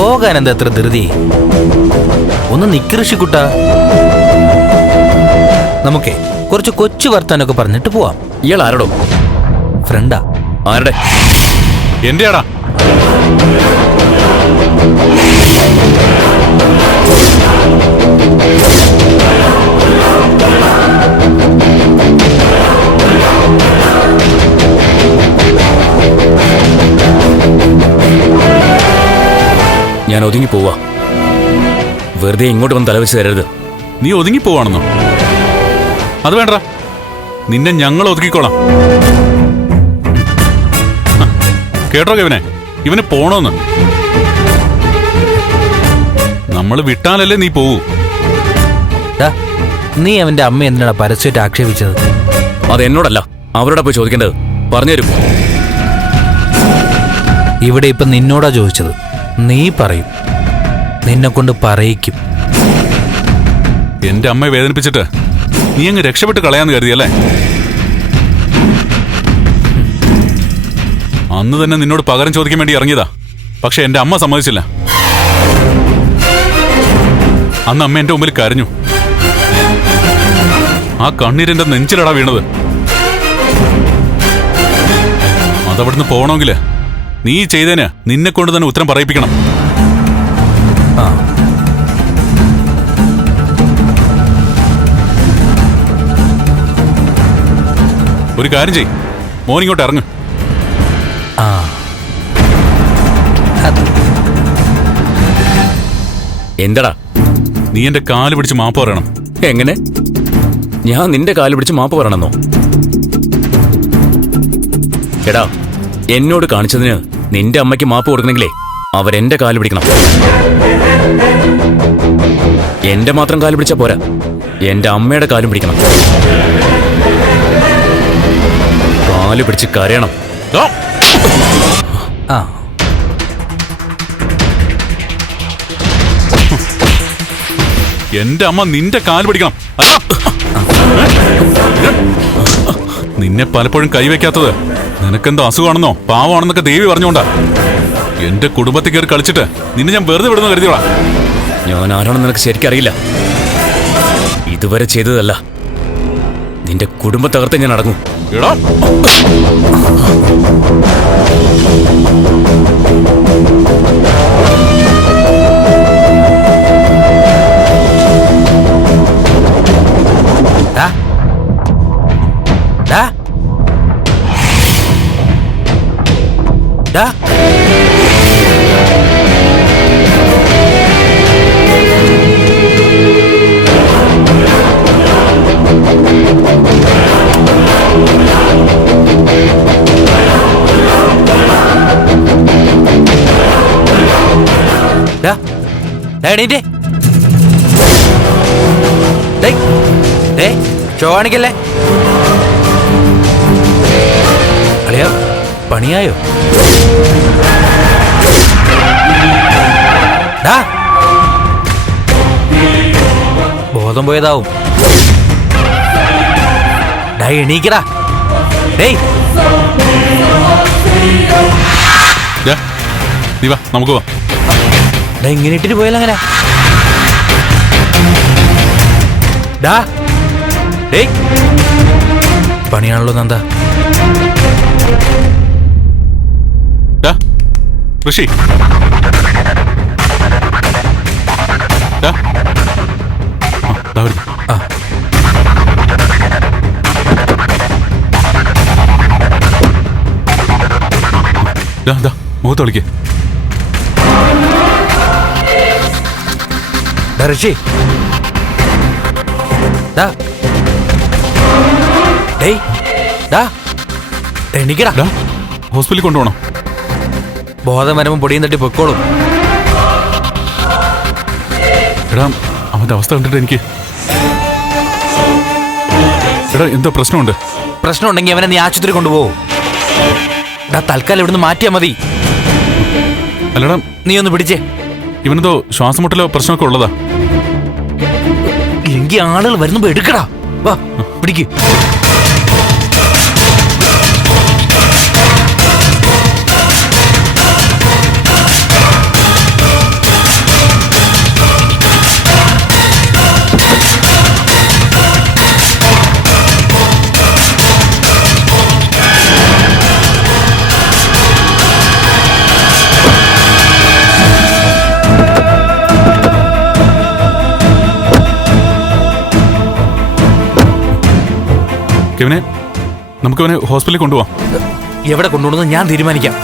പോകാൻ എന്താ എത്ര ധൃതി? ഒന്ന് നിക്കൃഷിക്കുട്ട. നമുക്കേ കുറച്ച് കൊച്ചു വർത്താനൊക്കെ പറഞ്ഞിട്ട് പോവാം. ഇയാൾ ആരോടോ? ഫ്രണ്ടാ. ആരുടെ? എന്റെ ആടാ. ഞാൻ ഒതുങ്ങി പോവാ. വെറുതെ ഇങ്ങോട്ട് വന്ന് തലവെച്ച് തരരുത്. നീ ഒതുങ്ങി പോവാണെന്നോ? അത് വേണ്ട, നിന്നെ ഞങ്ങൾ ഒതുക്കിക്കോളാം. കേട്ടോ കെവിനെ, ഇവന് പോണോന്ന്. നമ്മൾ വിട്ടാലല്ലേ നീ പോവൂ. നീ അവന്റെ അമ്മ എന്തിനാണ് പരസ്യമായിട്ട് ആക്ഷേപിച്ചത്? അത് എന്നോടല്ല, അവരോടാ പോയി ചോദിക്കേണ്ടത്. പറഞ്ഞുതരും. ഇവിടെ ഇപ്പൊ നിന്നോടാ ചോദിച്ചത്. നീ പറയും, നിന്നെ കൊണ്ട് പറയിക്കും. എന്റെ അമ്മയെ വേദനിപ്പിച്ചിട്ട് നീ അങ്ങ് രക്ഷപ്പെട്ട് കളയാന്ന് കരുതിയല്ലേ? അന്ന് തന്നെ നിന്നോട് പകരം ചോദിക്കാൻ വേണ്ടി ഇറങ്ങിയതാ. പക്ഷെ എന്റെ അമ്മ സമ്മതിച്ചില്ല. അന്ന് അമ്മ എന്റെ മുമ്പിൽ കരഞ്ഞു. ആ കണ്ണീരെന്റെ നെഞ്ചിലടാ വീണത്. അതവിടുന്ന് പോകണമെങ്കില് നീ ചെയ്തേന് നിന്നെ കൊണ്ട് തന്നെ ഉത്തരം പറയിപ്പിക്കണം. ഒരു കാര്യം ചെയ്, മോനിങ്ങോട്ട് ഇറങ്ങ്. എന്തടാ? നീ എന്റെ കാല് പിടിച്ച് മാപ്പ് പറയണം. എങ്ങനെ? ഞാൻ നിന്റെ കാല് പിടിച്ച് മാപ്പ് പറയണമെന്നോ? എടാ, എന്നോട് കാണിച്ചതിന് നിന്റെ അമ്മയ്ക്ക് മാപ്പ് കൊടുക്കണമെങ്കിലേ അവരെന്റെ കാല് പിടിക്കണം. എന്റെ മാത്രം കാല് പിടിച്ചാ പോരാ, എന്റെ അമ്മയുടെ കാലും പിടിക്കണം. കാല് പിടിച്ച് കരയണം. എന്റെ അമ്മ നിന്റെ കാല് പിടിക്കണം. നിന്നെ പലപ്പോഴും കൈവയ്ക്കാത്തത് നിനക്കെന്തോ അസുഖമാണെന്നോ പാവമാണെന്നൊക്കെ ദേവി പറഞ്ഞോണ്ടാ. എന്റെ കുടുംബത്തിൽ കയറി കളിച്ചിട്ട് നിന്നെ ഞാൻ വെറുതെ വിടുന്ന കരുതിയോളാ. ഞാൻ ആരാണെന്ന് നിനക്ക് ശരിക്കറിയില്ല. ഇതുവരെ ചെയ്തതല്ല, നിന്റെ കുടുംബ തകർത്ത് ഞാൻ അടങ്ങും. എടാ, ഷോ കാണിക്കല്ലേ? അളിയാ, പണിയായോ? ബോധം പോയതാവും. എണീക്കടാ. നീ വാ, നമുക്ക് വാ. ഇങ്ങനെ ഇട്ടിട്ട് പോയാലോ? അങ്ങനെ പണിയാണല്ലോ നന്ദ. ഋഷി, മുഖത്ത് കളിക്ക്. ഋഷി, എണീക്കടാ. ഹോസ്പിറ്റലിൽ കൊണ്ടുപോകണം. ബോധം വരുമ്പോ പൊടിയും തട്ടി പൊക്കോളും. എടാ, അവന്റെ അവസ്ഥ കണ്ടിട്ട് എനിക്ക് എടാ എന്തോ പ്രശ്നമുണ്ട്. പ്രശ്നമുണ്ടെങ്കിൽ അവനെ നീ ആശുപത്രി കൊണ്ടുപോകും. തൽക്കാലം ഇവിടുന്ന് മാറ്റിയാ മതി. അല്ലടാ, നീ ഒന്ന് പിടിച്ചേ. ഇവനെന്തോ ശ്വാസമുട്ടലോ പ്രശ്നമൊക്കെ ഉള്ളതാ. എങ്കിൽ ആളുകൾ വരുമ്പോ എടുക്കടാ. വാ, പിടിക്ക്. കെവിനെ നമുക്കവനെ ഹോസ്പിറ്റലിൽ കൊണ്ടുപോവാം. എവിടെ കൊണ്ടുപോകണമെന്ന് ഞാൻ തീരുമാനിക്കാം.